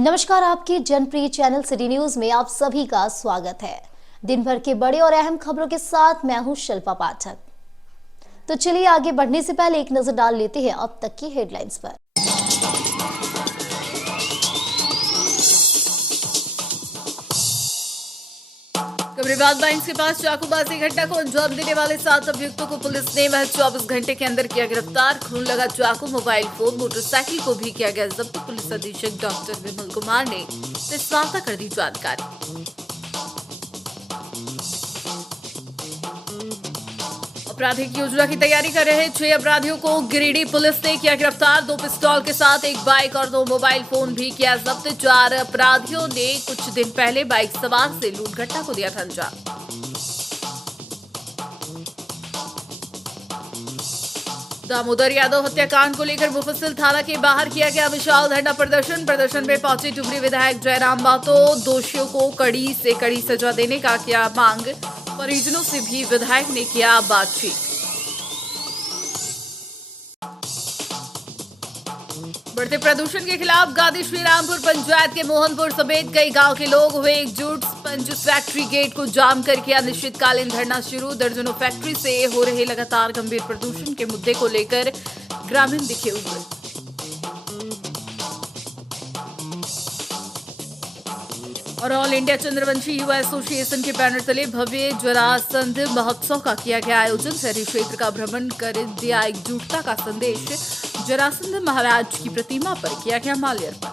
नमस्कार, आपके जनप्रिय channel city news में आप सभी का स्वागत है। दिन भर के बड़े और अहम खबरों के साथ मैं हूं शिल्पा पाठक। तो चलिए आगे बढ़ने से पहले एक नजर डाल लेते हैं अब तक की हेडलाइंस पर। कबरीबाद माइंस के पास चाकूबाजी घटना को अंजाम देने वाले 7 अभियुक्तों को पुलिस ने महज 24 घंटे के अंदर किया गिरफ्तार। खून लगा चाकू, मोबाइल फोन, मोटरसाइकिल को भी किया गया जब्त। पुलिस अधीक्षक डॉक्टर विमल कुमार ने प्रेस वार्ता कर दी जानकारी। आपराधिक योजना की तैयारी कर रहे 6 अपराधियों को गिरिडीह पुलिस ने किया गिरफ्तार। 2 पिस्तौल के साथ एक बाइक और 2 मोबाइल फोन भी किया जब्त। 4 अपराधियों ने कुछ दिन पहले बाइक सवार से लूट घटना को दिया था अंजाम। दामोदर यादव हत्याकांड को लेकर मुफस्सिल थाना के बाहर किया गया विशाल धरना प्रदर्शन में पहुंचे टुमरी विधायक जयराम महतो। दोषियों को कड़ी से कड़ी सजा देने का किया मांग। परिजनों से भी विधायक ने किया बातचीत। बढ़ते प्रदूषण के खिलाफ गादी श्रीरामपुर पंचायत के मोहनपुर समेत कई गांव के लोग हुए एकजुट। स्पंज फैक्ट्री गेट को जाम कर किया अनिश्चितकालीन धरना शुरू। दर्जनों फैक्ट्री से हो रहे लगातार गंभीर प्रदूषण के मुद्दे को लेकर ग्रामीण दिखे हुए। और ऑल इंडिया चंद्रवंशी युवा एसोसिएशन के बैनर तले भव्य जरासंध महोत्सव का किया गया आयोजन। शहरी क्षेत्र का भ्रमण कर दिया एकजुटता का संदेश। जरासंध महाराज की प्रतिमा पर किया गया माल्यार्पण।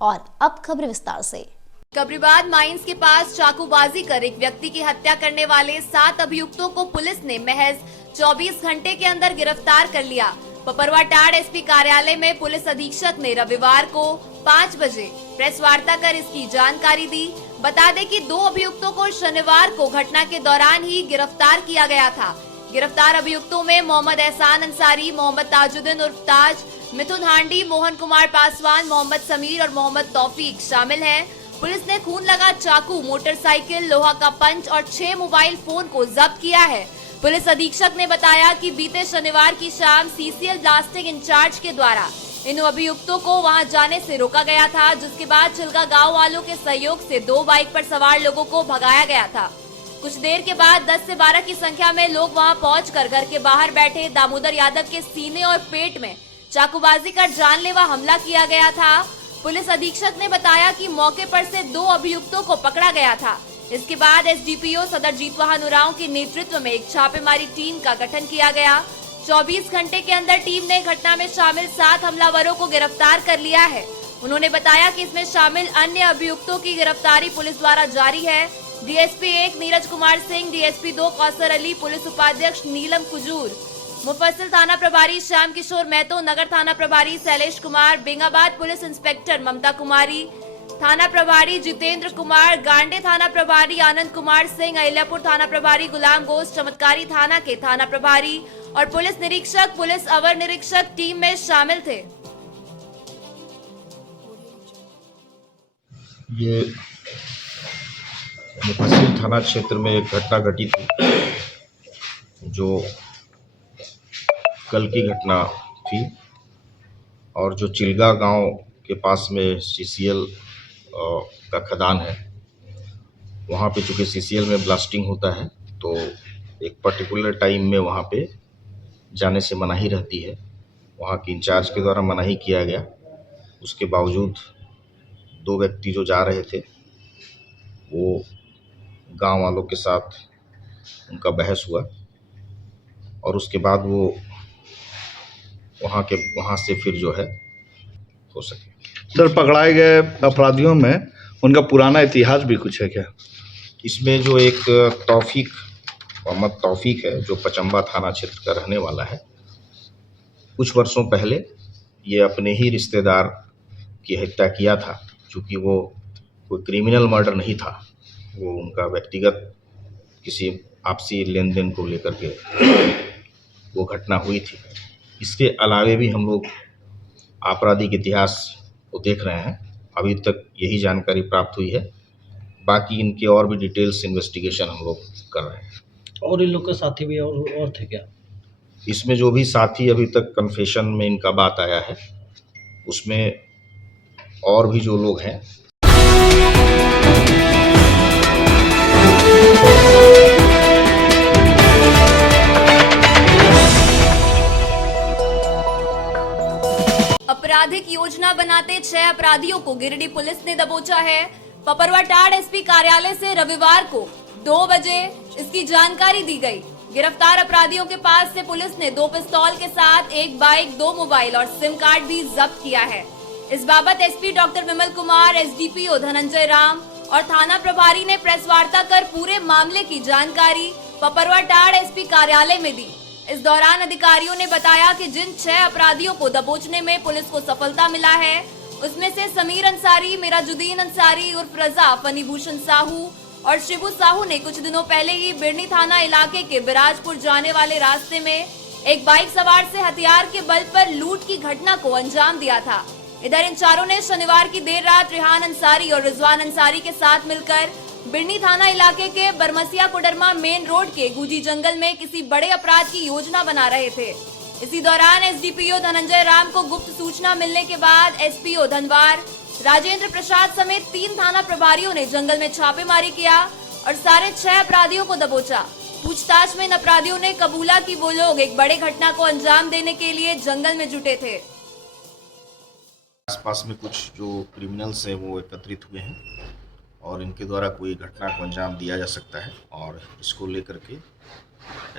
और अब खबर विस्तार से। कबरीबाद माइंस के पास चाकूबाजी कर एक व्यक्ति की हत्या करने वाले 7 अभियुक्तों को पुलिस ने महज 24 घंटे के अंदर गिरफ्तार कर लिया। पपरवाटाड़ एसपी कार्यालय में पुलिस अधीक्षक ने रविवार को 5 बजे प्रेस वार्ता कर इसकी जानकारी दी। बता दें कि 2 अभियुक्तों को शनिवार को घटना के दौरान ही गिरफ्तार किया गया था। गिरफ्तार अभियुक्तों में मोहम्मद एहसान अंसारी, मोहम्मद ताजुद्दीन उर्फ ताज, मिथुन हांडी, मोहन कुमार पासवान, मोहम्मद समीर और मोहम्मद तौफीक शामिल हैं। पुलिस ने खून लगा चाकू, मोटरसाइकिल, लोहा का पंच और 6 मोबाइल फोन को जब्त किया है। पुलिस अधीक्षक ने बताया कि बीते शनिवार की शाम सीसीएल ब्लास्टिंग इंचार्ज के द्वारा इन अभियुक्तों को वहां जाने से रोका गया था, जिसके बाद चिल्का गांव वालों के सहयोग से 2 बाइक पर सवार लोगों को भगाया गया था। कुछ देर के बाद 10 से 12 की संख्या में लोग वहां पहुंचकर घर के बाहर बैठे दामोदर यादव के सीने और पेट में चाकूबाजी कर जानलेवा हमला किया गया था। पुलिस अधीक्षक ने बताया कि मौके पर से 2 अभियुक्तों को पकड़ा गया था। इसके बाद एसडीपीओ सदर जीतवाहन उरांव के नेतृत्व में एक छापेमारी टीम का गठन किया गया। 24 घंटे के अंदर टीम ने घटना में शामिल 7 हमलावरों को गिरफ्तार कर लिया है। उन्होंने बताया कि इसमें शामिल अन्य अभियुक्तों की गिरफ्तारी पुलिस द्वारा जारी है। DSP 1 Neeraj Kumar Singh, DSP 2 Kausar Ali, police उपाध्यक्ष नीलम कुजूर, मुफस्सिल थाना प्रभारी श्याम किशोर महतो, नगर थाना प्रभारी शैलेश कुमार, बेंगाबाद पुलिस इंस्पेक्टर ममता कुमारी, थाना प्रभारी जितेंद्र कुमार, गांडे थाना प्रभारी आनंद कुमार सिंह, अहिल्यापुर थाना प्रभारी गुलाम गोश्त, चमत्कारी थाना के थाना प्रभारी और पुलिस निरीक्षक, पुलिस अवर निरीक्षक टीम में शामिल थे। ये मुफस्सिल थाना क्षेत्र में एक घटना घटी थी जो कल की घटना थी और जो चिल्गा गांव के पास में सीसीएल का खदान है, वहाँ पे चूँकि सीसीएल में ब्लास्टिंग होता है तो एक पर्टिकुलर टाइम में वहाँ पे जाने से मनाही रहती है। वहाँ के इंचार्ज के द्वारा मनाही किया गया। उसके बावजूद 2 व्यक्ति जो जा रहे थे वो गांव वालों के साथ उनका बहस हुआ और उसके बाद वो वहाँ से फिर जो है हो सके। सर, पकड़ाए गए अपराधियों में उनका पुराना इतिहास भी कुछ है क्या? इसमें जो एक मोहम्मद तौफीक है जो पचम्बा थाना क्षेत्र का रहने वाला है, कुछ वर्षों पहले ये अपने ही रिश्तेदार की हत्या किया था। चूँकि वो कोई क्रिमिनल मर्डर नहीं था, वो उनका व्यक्तिगत किसी आपसी लेन देन को लेकर के वो घटना हुई थी। इसके अलावे भी हम लोग आपराधिक इतिहास को देख रहे हैं। अभी तक यही जानकारी प्राप्त हुई है बाकी इनके और भी डिटेल्स इन्वेस्टिगेशन हम लोग कर रहे हैं। और इन लोग के साथी भी और थे क्या? इसमें जो भी साथी अभी तक कन्फेशन में इनका बात आया है, उसमें और भी जो लोग हैं। आपराधिक योजना बनाते 6 अपराधियों को गिरिडीह पुलिस ने दबोचा है। पपरवाटाड़ एसपी कार्यालय से रविवार को 2 बजे इसकी जानकारी दी गई। गिरफ्तार अपराधियों के पास से पुलिस ने 2 पिस्तौल के साथ 1 बाइक, 2 मोबाइल और सिम कार्ड भी जब्त किया है। इस बाबत SP doctor Vimal Kumar, SDPO Dhananjay Ram और थाना प्रभारी ने प्रेस वार्ता कर पूरे मामले की जानकारी पपरवाटाड़ एसपी कार्यालय में दी। इस दौरान अधिकारियों ने बताया कि जिन 6 अपराधियों को दबोचने में पुलिस को सफलता मिला है, उसमें से समीर अंसारी, मिराजुद्दीन अंसारी उर्फ रजा, फनीभूषण साहू और शिबू साहू ने कुछ दिनों पहले ही बिरनी थाना इलाके के बिराजपुर जाने वाले रास्ते में एक बाइक सवार से हथियार के बल पर लूट की घटना को अंजाम दिया था। इधर इन चारों ने शनिवार की देर रात रेहान अंसारी और रिजवान अंसारी के साथ मिलकर बिरनी थाना इलाके के बरमसिया कोडरमा मेन रोड के गुजी जंगल में किसी बड़े अपराध की योजना बना रहे थे। इसी दौरान एसडीपीओ धनंजय राम को गुप्त सूचना मिलने के बाद एसपीओ धनवार राजेंद्र प्रसाद समेत 3 थाना प्रभारियों ने जंगल में छापेमारी किया और सारे 6 अपराधियों को दबोचा। पूछताछ में इन अपराधियों ने कबूला कि वो लोग एक बड़े घटना को अंजाम देने के लिए जंगल में जुटे थे। आसपास में कुछ जो क्रिमिनल्स हैं वो एकत्रित हुए हैं और इनके द्वारा कोई घटना को अंजाम दिया जा सकता है, और इसको लेकर के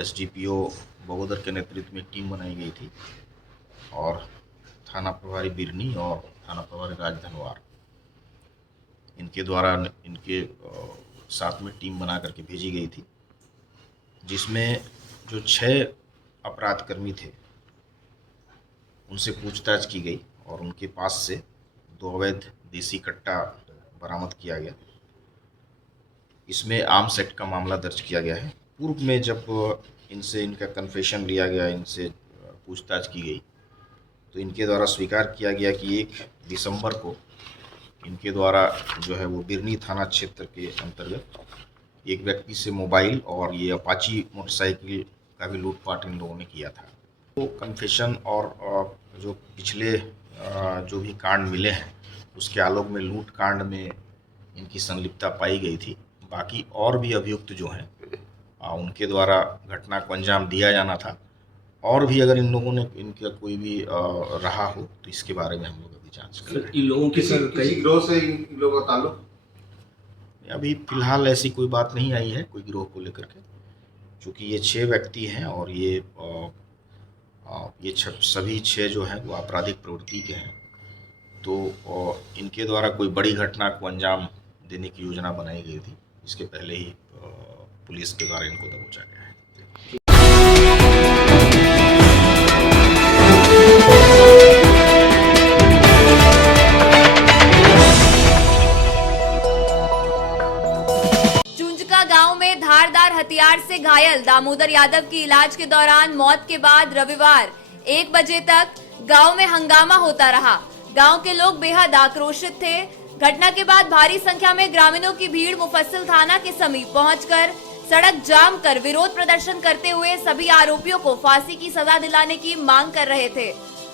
एसडीपीओ बगोदर के नेतृत्व में टीम बनाई गई थी और थाना प्रभारी बिरनी और थाना प्रभारी राजधनवार इनके द्वारा इनके साथ में टीम बना करके भेजी गई थी, जिसमें जो 6 अपराधकर्मी थे उनसे पूछताछ की गई और उनके पास से 2 अवैध देसी कट्टा बरामद किया गया। इसमें आर्म्स एक्ट का मामला दर्ज किया गया है। पूर्व में जब इनसे इनका कन्फेशन लिया गया, इनसे पूछताछ की गई, तो इनके द्वारा स्वीकार किया गया कि 1 दिसंबर को इनके द्वारा जो है वो बिरनी थाना क्षेत्र के अंतर्गत एक व्यक्ति से मोबाइल और ये अपाची मोटरसाइकिल का भी लूटपाट इन लोगों ने किया था। वो कन्फेशन और जो पिछले जो भी कांड मिले हैं उसके आलोक में लूट कांड में इनकी संलिप्तता पाई गई थी। बाकी और भी अभियुक्त जो हैं उनके द्वारा घटना को अंजाम दिया जाना था, और भी अगर इन लोगों ने इनका कोई भी रहा हो तो इसके बारे में हम लोग अभी जांच कर रहे हैं। इन लोगों किसी गिरोह से इन लोगों का ताल्लुक? अभी फिलहाल ऐसी कोई बात नहीं आई है कोई गिरोह को लेकर के, क्योंकि ये 6 व्यक्ति हैं और ये सभी 6 जो हैं वो आपराधिक प्रवृत्ति के हैं, तो इनके द्वारा कोई बड़ी घटना को अंजाम देने की योजना बनाई गई थी। इसके पहले ही पुलिस के द्वारा इनको दबोचा गया है। चुंचका गांव में धारदार हथियार से घायल दामोदर यादव की इलाज के दौरान मौत के बाद रविवार 1 बजे तक गांव में हंगामा होता रहा। गांव के लोग बेहद आक्रोशित थे। घटना के बाद भारी संख्या में ग्रामीणों की भीड़ मुफस्सिल थाना के समीप पहुंचकर सड़क जाम कर विरोध प्रदर्शन करते हुए सभी आरोपियों को फांसी की सजा दिलाने की मांग कर रहे थे।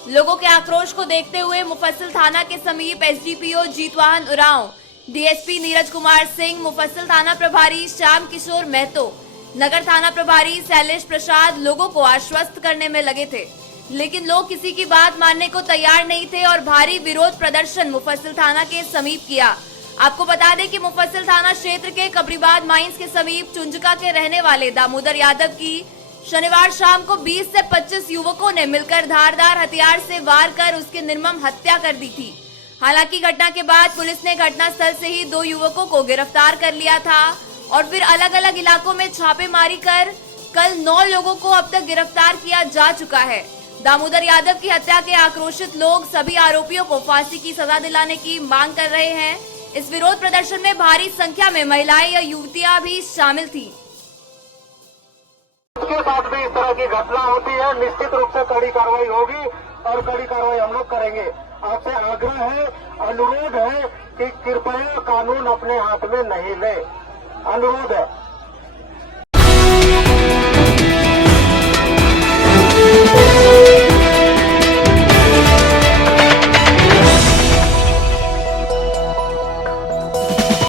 लोगों के आक्रोश को देखते हुए मुफस्सिल थाना के समीप एसडीपीओ जीतवाहन उरांव, डीएसपी नीरज कुमार सिंह, मुफस्सिल थाना प्रभारी श्याम किशोर महतो, नगर थाना प्रभारी शैलेश प्रसाद लोगों को आश्वस्त करने में लगे थे, लेकिन लोग किसी की बात मानने को तैयार नहीं थे और भारी विरोध प्रदर्शन मुफस्सिल थाना के समीप किया। आपको बता दें कि मुफस्सिल थाना क्षेत्र के कबरीबाद माइंस के समीप चुंचका के रहने वाले दामोदर यादव की शनिवार शाम को 20 से 25 युवकों ने मिलकर धारदार हथियार से वार कर उसकी निर्मम हत्या कर दी थी। हालांकि घटना के बाद पुलिस ने घटनास्थल से ही 2 युवकों को गिरफ्तार कर लिया था और फिर अलग अलग इलाकों में छापेमारी कर कल 9 लोगों को अब तक गिरफ्तार किया जा चुका है। दामोदर यादव की हत्या के आक्रोशित लोग सभी आरोपियों को फांसी की सजा दिलाने की मांग कर रहे हैं। इस विरोध प्रदर्शन में भारी संख्या में महिलाएं या युवतियां भी शामिल थी। उसके बाद भी इस तरह की घटना होती है, निश्चित रूप से कड़ी कार्रवाई होगी और कड़ी कार्रवाई हम लोग करेंगे। आपसे आग्रह है, अनुरोध है कि कृपया कानून अपने हाथ में नहीं ले। अनुरोध है।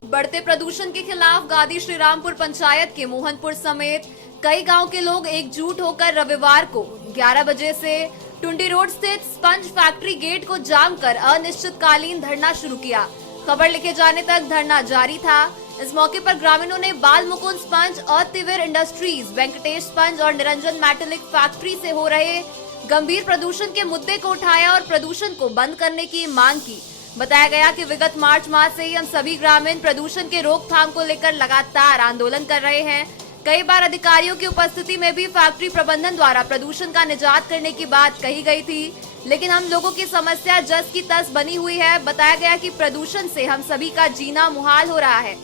बढ़ते प्रदूषण के खिलाफ गादी श्रीरामपुर पंचायत के मोहनपुर समेत कई गांव के लोग एकजुट होकर रविवार को 11 बजे से टुंडी रोड स्थित स्पंज फैक्ट्री गेट को जाम कर अनिश्चितकालीन धरना शुरू किया। खबर लिखे जाने तक धरना जारी था। इस मौके पर ग्रामीणों ने बाल Mukund sponge, Ativeer industries, Venkatesh sponge और निरंजन मेटेलिक फैक्ट्री से हो रहे गंभीर प्रदूषण के मुद्दे को उठाया और प्रदूषण को बंद करने की मांग की। बताया गया कि विगत मार्च माह से ही हम सभी ग्रामीण प्रदूषण के रोकथाम को लेकर लगातार आंदोलन कर रहे हैं। कई बार अधिकारियों की उपस्थिति में भी फैक्ट्री प्रबंधन द्वारा प्रदूषण का निजात करने की बात कही गई थी, लेकिन हम लोगों की समस्या जस की तस बनी हुई है। बताया गया कि प्रदूषण से हम सभी का जीना मुहाल हो रहा है।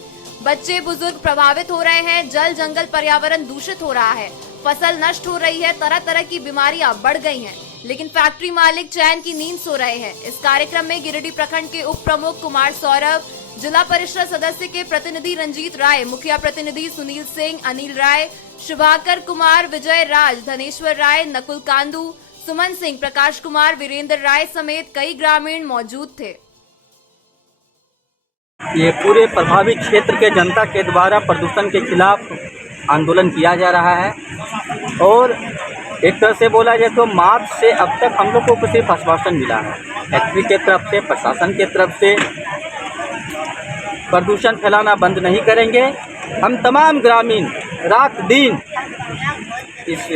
बच्चे बुजुर्ग प्रभावित हो रहे हैं, जल जंगल पर्यावरण दूषित हो रहा है, फसल नष्ट हो रही है, तरह तरह की बीमारियां बढ़ गई हैं, लेकिन फैक्ट्री मालिक चैन की नींद सो रहे हैं। इस कार्यक्रम में गिरिडीह प्रखंड के उप प्रमुख कुमार सौरभ, जिला परिषद सदस्य के प्रतिनिधि रंजीत राय, मुखिया प्रतिनिधि सुनील सिंह, अनिल राय, शुभाकर कुमार, विजय राज, धनेश्वर राय, नकुल कांदू, सुमन सिंह, प्रकाश कुमार, वीरेंद्र राय समेत कई ग्रामीण मौजूद थे। ये पूरे प्रभावित क्षेत्र के जनता के द्वारा प्रदूषण के खिलाफ आंदोलन किया जा रहा है और एक तरह से बोला जाए तो मार्च से अब तक हम लोग को सिर्फ आश्वासन मिला है फैक्ट्री के तरफ से, प्रशासन के तरफ से। प्रदूषण फैलाना बंद नहीं करेंगे। हम तमाम ग्रामीण रात दिन इस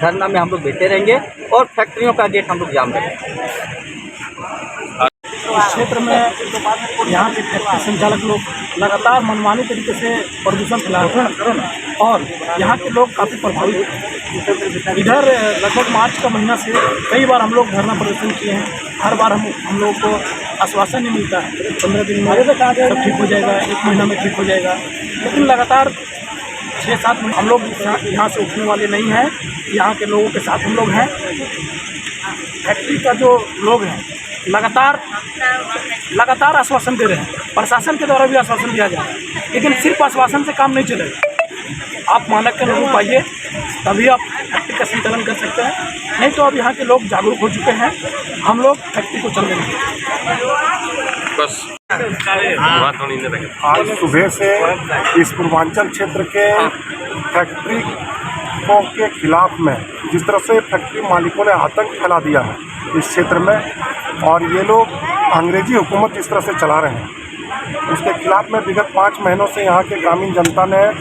धरना में हम लोग बैठे रहेंगे और फैक्ट्रियों का गेट हम लोग जाम करेंगे। इस क्षेत्र में यहाँ के फैक्ट्री संचालक लोग लगातार मनमानी तरीके से प्रदूषण फैला रहे हैं और यहाँ के लोग काफ़ी प्रभावित हैं। इधर लगभग मार्च का महीना से कई बार हम लोग धरना प्रदर्शन किए हैं। हर बार हम लोगों को आश्वासन नहीं मिलता है 15 दिन में सब ठीक हो जाएगा, 1 महीना में ठीक हो जाएगा, लेकिन लगातार 6-7 महीने हम लोग यहाँ से उठने वाले नहीं हैं। यहाँ के लोगों के साथ हम लोग हैं। फैक्ट्री का जो लोग हैं लगातार आश्वासन दे रहे हैं, प्रशासन के द्वारा भी आश्वासन दिया जा रहा है, लेकिन सिर्फ आश्वासन से काम नहीं चलेगा। आप मानक के लोगों को आइए, तभी आप फैक्ट्री का संचालन कर सकते हैं, नहीं तो अब यहाँ के लोग जागरूक हो चुके हैं। हम लोग फैक्ट्री को चल देंगे। बस आज सुबह से इस पूर्वांचल क्षेत्र के फैक्ट्री के खिलाफ में जिस तरह से फैक्ट्री मालिकों ने आतंक फैला दिया है इस क्षेत्र में, और ये लोग अंग्रेजी हुकूमत जिस तरह से चला रहे हैं, उसके खिलाफ में विगत 5 महीनों से यहाँ के ग्रामीण जनता ने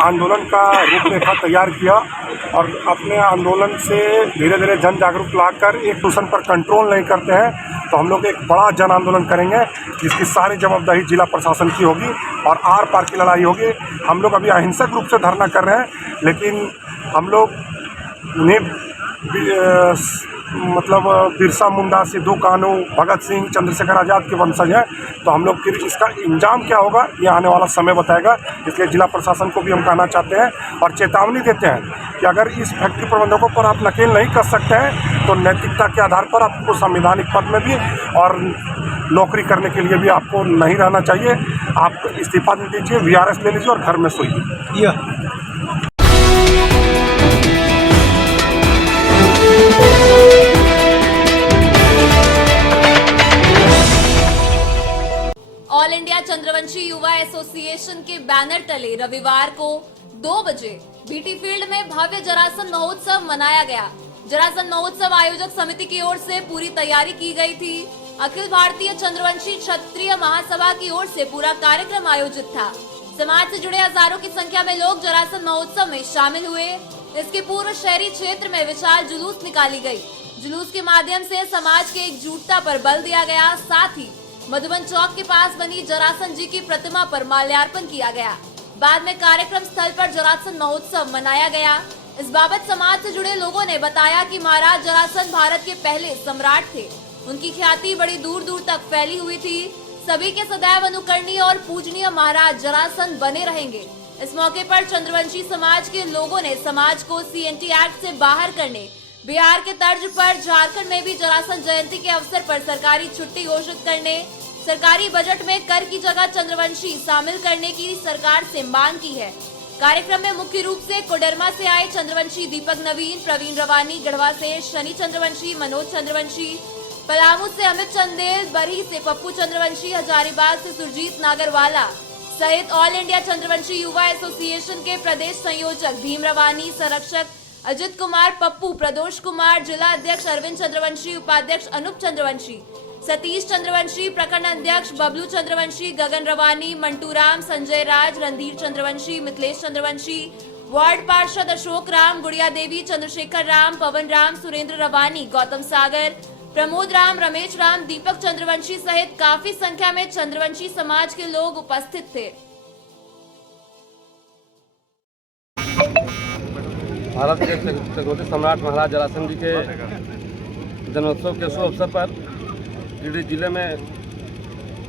आंदोलन का रूपरेखा तैयार किया और अपने आंदोलन से धीरे धीरे जन जागरूक लाकर एक दूसरे पर कंट्रोल नहीं करते हैं, तो हम लोग एक बड़ा जन आंदोलन करेंगे जिसकी सारी जवाबदारी जिला प्रशासन की होगी और आर पार की लड़ाई होगी। हम लोग अभी अहिंसक रूप से धरना कर रहे हैं, लेकिन हम लोग उन्हें मतलब बिरसा मुंडा, सिद्धू कानू, भगत सिंह, चंद्रशेखर आज़ाद के वंशज हैं, तो हम लोग फिर इसका इंजाम क्या होगा ये आने वाला समय बताएगा। इसलिए जिला प्रशासन को भी हम कहना चाहते हैं और चेतावनी देते हैं कि अगर इस फैक्ट्री प्रबंधकों पर आप नकेल नहीं कर सकते हैं तो नैतिकता के आधार पर आपको संवैधानिक पद में भी और नौकरी करने के लिए भी आपको नहीं रहना चाहिए। आप इस्तीफा दे दीजिए, VRS ले लीजिए और घर में सोइए। ऑल इंडिया चंद्रवंशी युवा एसोसिएशन के बैनर तले रविवार को 2 बजे बीटी फील्ड में भव्य जरासन महोत्सव मनाया गया। जरासन महोत्सव आयोजक समिति की ओर से पूरी तैयारी की गई थी। अखिल भारतीय चंद्रवंशी क्षत्रिय महासभा की ओर से पूरा कार्यक्रम आयोजित था। समाज से जुड़े हजारों की संख्या में लोग जरासन महोत्सव में शामिल हुए। इसके पूर्व शहरी क्षेत्र में विशाल जुलूस निकाली गई। जुलूस के माध्यम से समाज के एकजुटता पर बल दिया गया। साथ ही मधुबन चौक के पास बनी जरासन जी की प्रतिमा पर माल्यार्पण किया गया। बाद में कार्यक्रम स्थल पर जरासन महोत्सव मनाया गया। इस बाबत समाज से जुड़े लोगों ने बताया कि महाराज जरासन भारत के पहले सम्राट थे। उनकी ख्याति बड़ी दूर दूर तक फैली हुई थी। सभी के सदैव अनुकरणीय और पूजनीय महाराज जरासन बने रहेंगे। इस मौके पर चंद्रवंशी समाज के लोगों ने समाज को CNT एक्ट से बाहर करने, बिहार के तर्ज पर झारखंड में भी जरासन जयंती के अवसर पर सरकारी छुट्टी घोषित करने, सरकारी बजट में कर की जगह चंद्रवंशी शामिल करने की सरकार से मांग की है। कार्यक्रम में मुख्य रूप से कोडरमा से आए चंद्रवंशी दीपक नवीन, प्रवीण रवानी, गढ़वा से शनि चंद्रवंशी, मनोज चंद्रवंशी, पलामू से अमित चंदेल, बरही से पप्पू चंद्रवंशी, हजारीबाग से सुरजीत नागरवाला सहित ऑल इंडिया चंद्रवंशी युवा एसोसिएशन के प्रदेश संयोजक भीम रवानी, संरक्षक अजित कुमार पप्पू, प्रदोष कुमार, जिला अध्यक्ष अरविंद चंद्रवंशी, उपाध्यक्ष अनूप चंद्रवंशी, सतीश चंद्रवंशी, प्रखंड अध्यक्ष बबलू चंद्रवंशी, गगन रवानी, मंटू राम, संजय राज, रणधीर चंद्रवंशी, मिथिलेश चंद्रवंशी, वार्ड पार्षद अशोक राम, गुड़िया देवी, चंद्रशेखर राम, पवन राम, सुरेंद्र रवानी, गौतम सागर, प्रमोद राम, रमेश राम, दीपक चंद्रवंशी सहित काफी संख्या में चंद्रवंशी समाज के लोग उपस्थित थे। भारत के चक्रवर्ती सम्राट महाराज जरासंध जी के जन्मोत्सव के शुभ अवसर पर गिरिडीह जिले में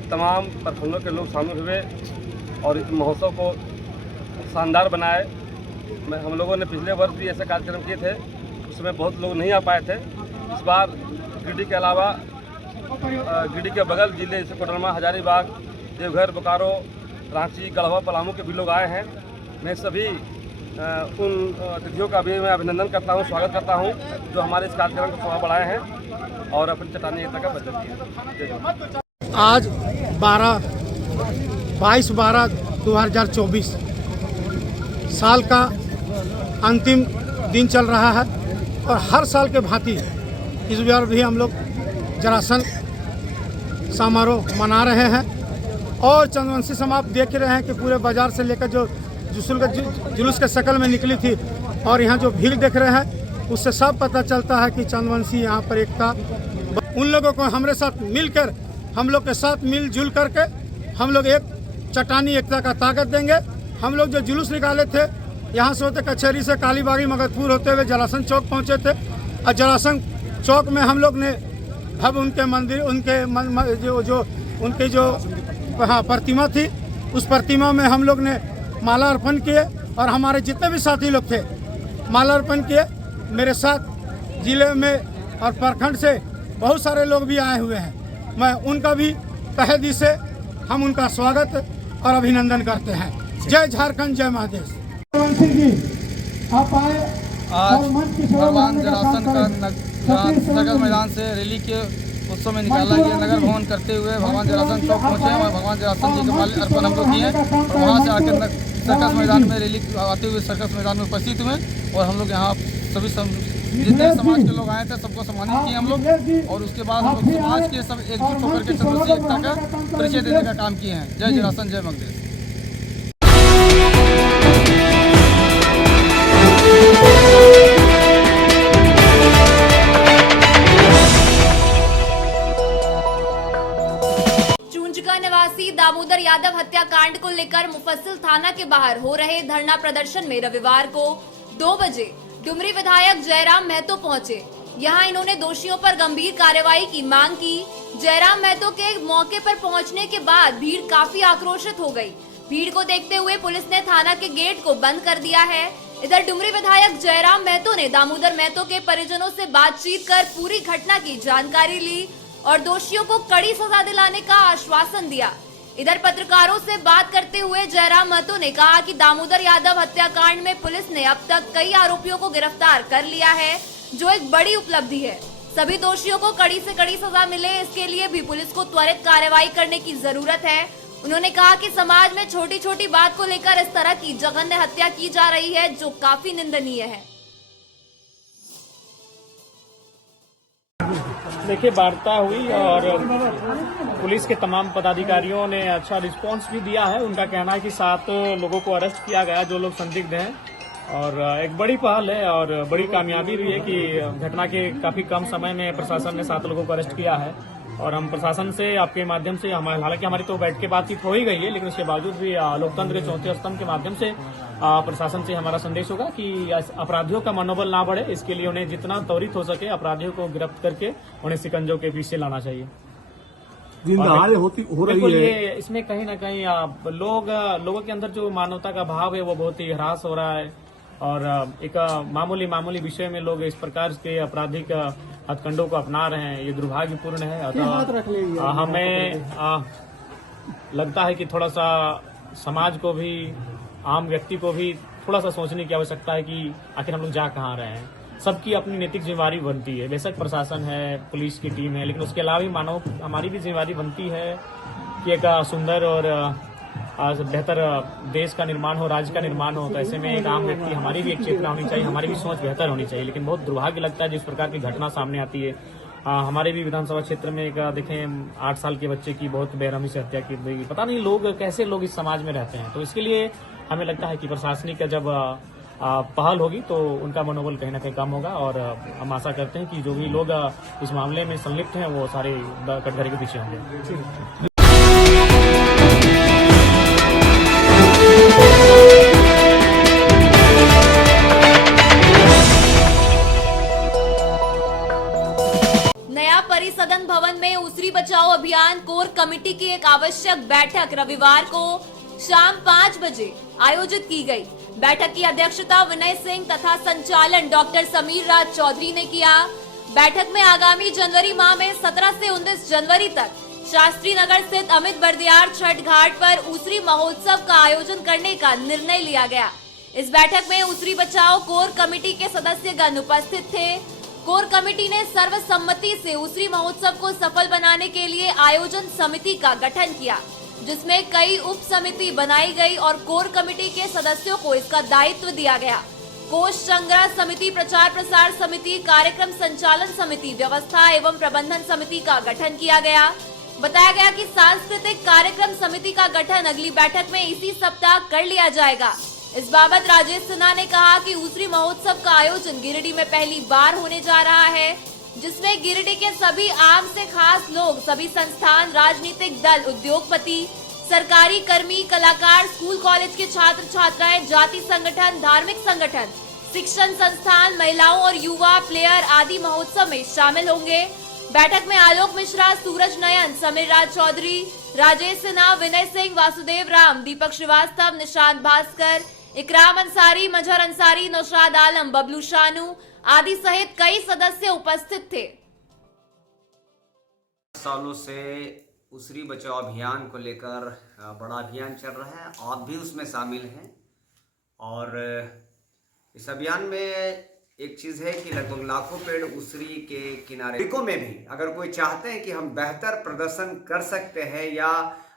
तमाम प्रखंडों के लोग शामिल हुए और इस महोत्सव को शानदार बनाए। हम लोगों ने पिछले वर्ष भी ऐसे कार्यक्रम किए थे, उसमें बहुत लोग नहीं आ पाए थे। इस बार गिरिडीह के अलावा गिरिडीह के बगल जिले जैसे कोडरमा, हजारीबाग, देवघर, बोकारो, रांची, गढ़वा, पलामू के भी लोग आए हैं। मैं सभी उन अतिथियों का भी मैं अभिनंदन करता हूं, स्वागत करता हूं जो हमारे इस कार्यक्रम को शोभा बढ़ाए हैं और अपनी चट्टानी एकता का परिचय दिए। आज 22/12/2024 साल का अंतिम दिन चल रहा है और हर साल के भांति इस बार भी हम लोग जरासंध समारोह मना रहे हैं और चंद्रवंशी समाज देख रहे हैं कि पूरे बाजार से लेकर जो जुलूस के शक्ल में निकली थी और यहाँ जो भीड़ देख रहे हैं उससे सब पता चलता है कि चंद्रवंशी यहाँ पर एकता। उन लोगों को हमारे साथ मिलकर, हम लोग के साथ मिलजुल करके हम लोग एक चट्टानी एकता का ताकत देंगे। हम लोग जो जुलूस निकाले थे यहाँ से होते कचहरी से कालीबागी मगधपुर होते हुए जरासंध चौक पहुँचे थे और जरासंध चौक में हम लोग ने भव्य उनके मंदिर, उनके उनकी जो प्रतिमा थी उस प्रतिमा में हम लोग ने माला अर्पण किए और हमारे जितने भी साथी लोग थे माला अर्पण किए। मेरे साथ जिले में और प्रखंड से बहुत सारे लोग भी आए हुए हैं। मैं उनका भी तहे दिल से हम उनका स्वागत और अभिनंदन करते हैं। जय झारखंड, जय महादेश। आज भगवान जरासंध का नगर मैदान से रैली के उत्सव में निकाला गया। नगर भ्रमण करते हुए भगवान जरासंध चौक पहुँचे और भगवान जरासंध जी के माल्य अर्पण हम लोग किए और वहाँ से आकर सर्कस मैदान में रैली आते हुए सर्कस मैदान में उपस्थित हुए और हम लोग यहाँ सभी जितने समाज के लोग आए थे सबको सम्मानित किए हम लोग और उसके बाद हम लोग समाज के सब एकजुट होकर के चंद्रवंशी एकता का परिचय देने का काम किए हैं। जय जरासंध, जय मगधेश। निवासी दामोदर यादव हत्याकांड को लेकर मुफस्सिल थाना के बाहर हो रहे धरना प्रदर्शन में रविवार को 2 बजे डुमरी विधायक जयराम महतो पहुंचे। यहां इन्होंने दोषियों पर गंभीर कार्रवाई की मांग की। जयराम महतो के मौके पर पहुंचने के बाद भीड़ काफी आक्रोशित हो गई। भीड़ को देखते हुए पुलिस ने थाना के गेट को बंद कर दिया है। इधर डुमरी विधायक जयराम महतो ने दामोदर महतो के परिजनों से बातचीत कर पूरी घटना की जानकारी ली और दोषियों को कड़ी सजा दिलाने का आश्वासन दिया। इधर पत्रकारों से बात करते हुए जयराम महतो ने कहा कि दामोदर यादव हत्याकांड में पुलिस ने अब तक कई आरोपियों को गिरफ्तार कर लिया है, जो एक बड़ी उपलब्धि है। सभी दोषियों को कड़ी से कड़ी सजा मिले, इसके लिए भी पुलिस को त्वरित कार्रवाई करने की जरूरत है। उन्होंने कहा कि समाज में छोटी छोटी बात को लेकर इस तरह की जघन्य हत्या की जा रही है, जो काफी निंदनीय है। देखिए, वार्ता हुई और पुलिस के तमाम पदाधिकारियों ने अच्छा रिस्पांस भी दिया है। उनका कहना है कि 7 लोगों को अरेस्ट किया गया जो लोग संदिग्ध हैं और एक बड़ी पहल है और बड़ी कामयाबी भी है कि घटना के काफी कम समय में प्रशासन ने 7 लोगों को अरेस्ट किया है। और हम प्रशासन से आपके माध्यम से हालांकि हमारी तो बैठ के बातचीत हो ही गई है, लेकिन उसके बावजूद भी लोकतंत्र के चौथे स्तंभ के माध्यम से प्रशासन से हमारा संदेश होगा कि अपराधियों का मनोबल ना बढ़े, इसके लिए उन्हें जितना त्वरित हो सके अपराधियों को गिरफ्त करके उन्हें शिकंजों के पीछे लाना चाहिए। हो रही है ये इसमें कहीं ना कहीं लोगों के अंदर जो मानवता का भाव है वो बहुत ही ह्रास हो रहा है और एक मामूली विषय में लोग इस प्रकार के आपराधिक हथकंडों को अपना रहे हैं, ये दुर्भाग्यपूर्ण है। अतः हमें लगता है कि थोड़ा सा समाज को भी, आम व्यक्ति को भी थोड़ा सा सोचने की आवश्यकता है कि आखिर हम लोग जा कहाँ रहे हैं। सबकी अपनी नैतिक जिम्मेवारी बनती है, बेशक प्रशासन है, पुलिस की टीम है, लेकिन उसके अलावा भी मानव हमारी भी जिम्मेवारी बनती है कि एक सुंदर और बेहतर देश का निर्माण हो, राज्य का निर्माण हो। तो ऐसे में एक आम व्यक्ति, हमारी भी एक चेतना होनी चाहिए, हमारी भी सोच बेहतर होनी चाहिए। लेकिन बहुत दुर्भाग्य लगता है जिस प्रकार की घटना सामने आती है। हमारे भी विधानसभा क्षेत्र में एक देखें 8 साल के बच्चे की बहुत बेरहमी से हत्या की गई। पता नहीं लोग कैसे लोग इस समाज में रहते हैं। तो इसके लिए हमें लगता है कि प्रशासनिक जब पहल होगी तो उनका मनोबल कहीं ना कहीं कम होगा, और हम आशा करते हैं कि जो भी लोग इस मामले में संलिप्त हैं वो सारे कटघरे के पीछे होंगे। नया परिसदन भवन में उसरी बचाओ अभियान कोर कमेटी की एक आवश्यक बैठक रविवार को शाम 5 बजे आयोजित की गई। बैठक की अध्यक्षता विनय सिंह तथा संचालन डॉक्टर समीर राज चौधरी ने किया। बैठक में आगामी जनवरी माह में 17 से 19 जनवरी तक शास्त्री नगर स्थित अमित बर्दियार छठ घाट पर उसरी महोत्सव का आयोजन करने का निर्णय लिया गया। इस बैठक में उसरी बचाओ कोर कमेटी के सदस्यगण उपस्थित थे। कोर कमेटी ने सर्वसम्मति से उसरी महोत्सव को सफल बनाने के लिए आयोजन समिति का गठन किया, जिसमें कई उप समिति बनाई गई और कोर कमेटी के सदस्यों को इसका दायित्व दिया गया। कोष संग्रह समिति, प्रचार प्रसार समिति, कार्यक्रम संचालन समिति, व्यवस्था एवं प्रबंधन समिति का गठन किया गया। बताया गया कि सांस्कृतिक कार्यक्रम समिति का गठन अगली बैठक में इसी सप्ताह कर लिया जाएगा। इस बाबत राजेश सिन्हा ने कहा कि उसरी महोत्सव का आयोजन गिरिडीह में पहली बार होने जा रहा है, जिसमें गिरिडीह के सभी आम से खास लोग, सभी संस्थान, राजनीतिक दल, उद्योगपति, सरकारी कर्मी, कलाकार, स्कूल कॉलेज के छात्र छात्राएं, जाति संगठन, धार्मिक संगठन, शिक्षण संस्थान, महिलाओं और युवा प्लेयर आदि महोत्सव में शामिल होंगे। बैठक में आलोक मिश्रा, सूरज नयन, समीर राज चौधरी, राजेश सिन्हा, विनय सिंह, वासुदेव राम, दीपक श्रीवास्तव, निशांत भास्कर, इकराम अंसारी, मजहर अंसारी, नौशाद आलम, बबलू शानू आदि सहित कई सदस्य उपस्थित थे। सालों से उसरी बचाओ अभियान को लेकर बड़ा अभियान चल रहा है, आप भी उसमें शामिल हैं। और इस अभियान में एक चीज़ है कि लगभग लाखों पेड़ उसरी के किनारे में भी अगर कोई चाहते हैं कि हम बेहतर प्रदर्शन कर सकते हैं या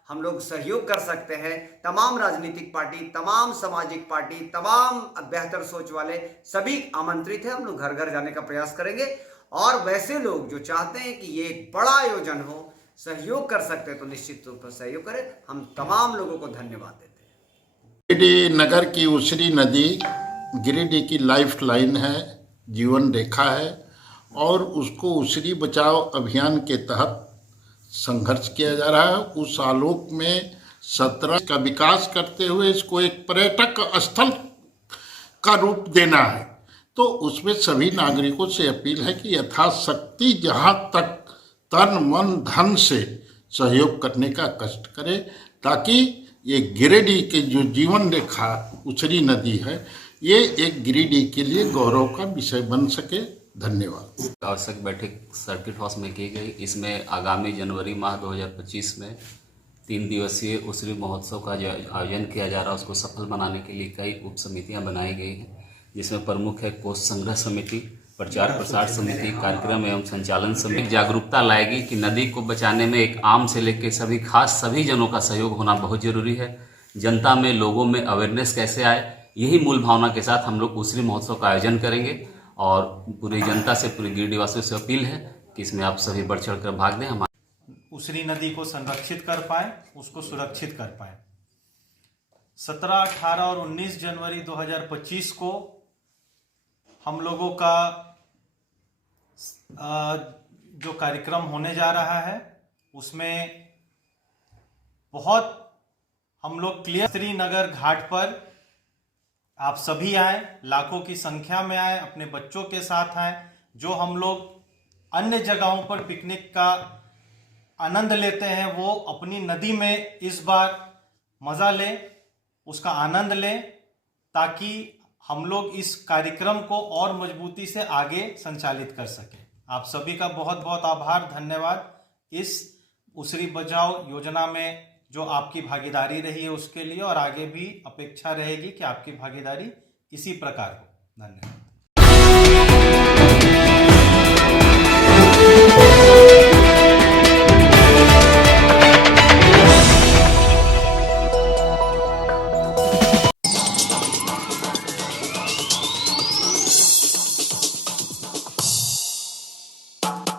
हम लोग सहयोग कर सकते हैं, तमाम राजनीतिक पार्टी, तमाम सामाजिक पार्टी, तमाम बेहतर सोच वाले सभी आमंत्रित हैं। हम लोग घर घर जाने का प्रयास करेंगे और वैसे लोग जो चाहते हैं कि ये एक बड़ा आयोजन हो, सहयोग कर सकते हैं तो निश्चित रूप से सहयोग करें। हम तमाम लोगों को धन्यवाद देते हैं। गिरिडीह नगर की उसरी नदी गिरिडीह की लाइफ लाइन है, जीवन रेखा है, और उसको उसरी बचाओ अभियान के तहत संघर्ष किया जा रहा है। उस आलोक में 17 का विकास करते हुए इसको एक पर्यटक स्थल का रूप देना है। तो उसमें सभी नागरिकों से अपील है कि यथाशक्ति जहाँ तक तन मन धन से सहयोग करने का कष्ट करें, ताकि ये गिरिडीह के जो जीवन रेखा उसरी नदी है, ये एक गिरिडीह के लिए गौरव का विषय बन सके। धन्यवाद। आवश्यक बैठक सर्किट हाउस में की गई। इसमें आगामी जनवरी माह 2025 में 3 दिवसीय उसरी महोत्सव का जो आयोजन किया जा रहा है, उसको सफल बनाने के लिए कई उप समितियाँ बनाई गई हैं, जिसमें प्रमुख है कोष संग्रह समिति, प्रचार प्रसार समिति, कार्यक्रम एवं संचालन समिति। जागरूकता लाएगी कि नदी को बचाने में एक आम से लेकर सभी खास सभी जनों का सहयोग होना बहुत जरूरी है। जनता में, लोगों में अवेयरनेस कैसे आए, यही मूल भावना के साथ हम लोग उसरी महोत्सव का आयोजन करेंगे। और पूरी जनता से, पूरी गिरिडीह वासियों से अपील है कि इसमें आप सभी बढ़ चढ़ कर भाग दें। हमारे उसरी नदी को संरक्षित कर पाए, उसको सुरक्षित कर पाए। 17, 18 और 19 जनवरी 2025 को हम लोगों का जो कार्यक्रम होने जा रहा है, उसमें बहुत हम लोग क्लियर श्रीनगर घाट पर आप सभी आए, लाखों की संख्या में आए, अपने बच्चों के साथ आए। जो हम लोग अन्य जगहों पर पिकनिक का आनंद लेते हैं, वो अपनी नदी में इस बार मज़ा लें, उसका आनंद लें, ताकि हम लोग इस कार्यक्रम को और मजबूती से आगे संचालित कर सकें। आप सभी का बहुत बहुत आभार, धन्यवाद। इस उसरी बचाओ योजना में जो आपकी भागीदारी रही है उसके लिए, और आगे भी अपेक्षा रहेगी कि आपकी भागीदारी इसी प्रकार हो। धन्यवाद।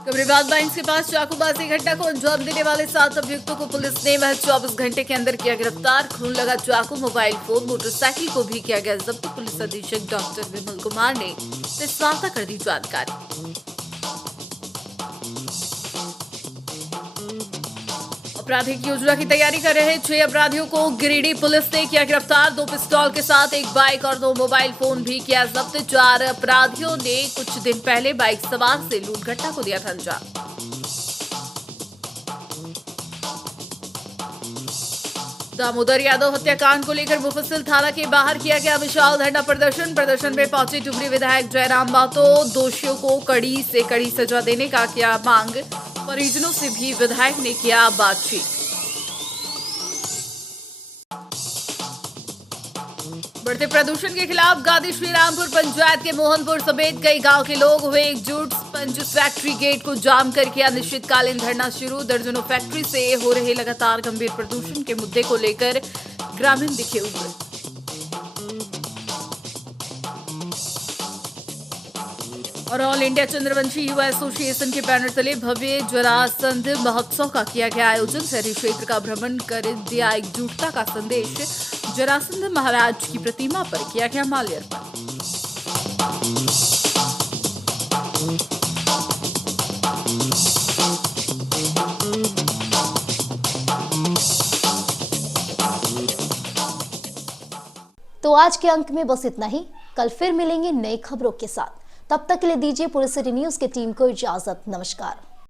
कबरीबाग माइंस के पास चाकूबाजी घटना को अंजाम देने वाले 7 अभियुक्तों को पुलिस ने महज 24 घंटे के अंदर किया गिरफ्तार। खून लगा चाकू, मोबाइल फोन, मोटरसाइकिल को भी किया गया जब्त। पुलिस अधीक्षक डॉक्टर विमल कुमार ने इस वार्ता कर दी जानकारी। आपराधिक योजना की तैयारी कर रहे 6 अपराधियों को गिरिडीह पुलिस ने किया गिरफ्तार। 2 पिस्तौल के साथ 1 बाइक और 2 मोबाइल फोन भी किया जब्त। 4 अपराधियों ने कुछ दिन पहले बाइक सवार से लूट घटना को दिया था अंजाम। दामोदर यादव हत्याकांड को लेकर मुफस्सिल थाना के बाहर किया गया विशाल धरना प्रदर्शन में पहुंचे डुमरी विधायक जयराम महतो। दोषियों को कड़ी से कड़ी सजा देने का किया मांग। परिजनों से भी विधायक ने किया बातचीत। बढ़ते प्रदूषण के खिलाफ गादी श्रीरामपुर पंचायत के मोहनपुर समेत कई गांव के लोग हुए एकजुट। पंजुस फैक्ट्री गेट को जाम कर किया अनिश्चितकालीन धरना शुरू। दर्जनों फैक्ट्री से हो रहे लगातार गंभीर प्रदूषण के मुद्दे को लेकर ग्रामीण दिखे उग्र। और ऑल इंडिया चंद्रवंशी युवा एसोसिएशन के बैनर तले भव्य जरासंध महोत्सव का किया गया आयोजन। शहरी क्षेत्र का भ्रमण कर दिया एकजुटता का संदेश। जरासंध महाराज की प्रतिमा पर किया गया माल्यार्पण। तो आज के अंक में बस इतना ही। कल फिर मिलेंगे नई खबरों के साथ। तब तक के लिए दीजिए पूरे सिटी न्यूज की टीम को इजाजत। नमस्कार।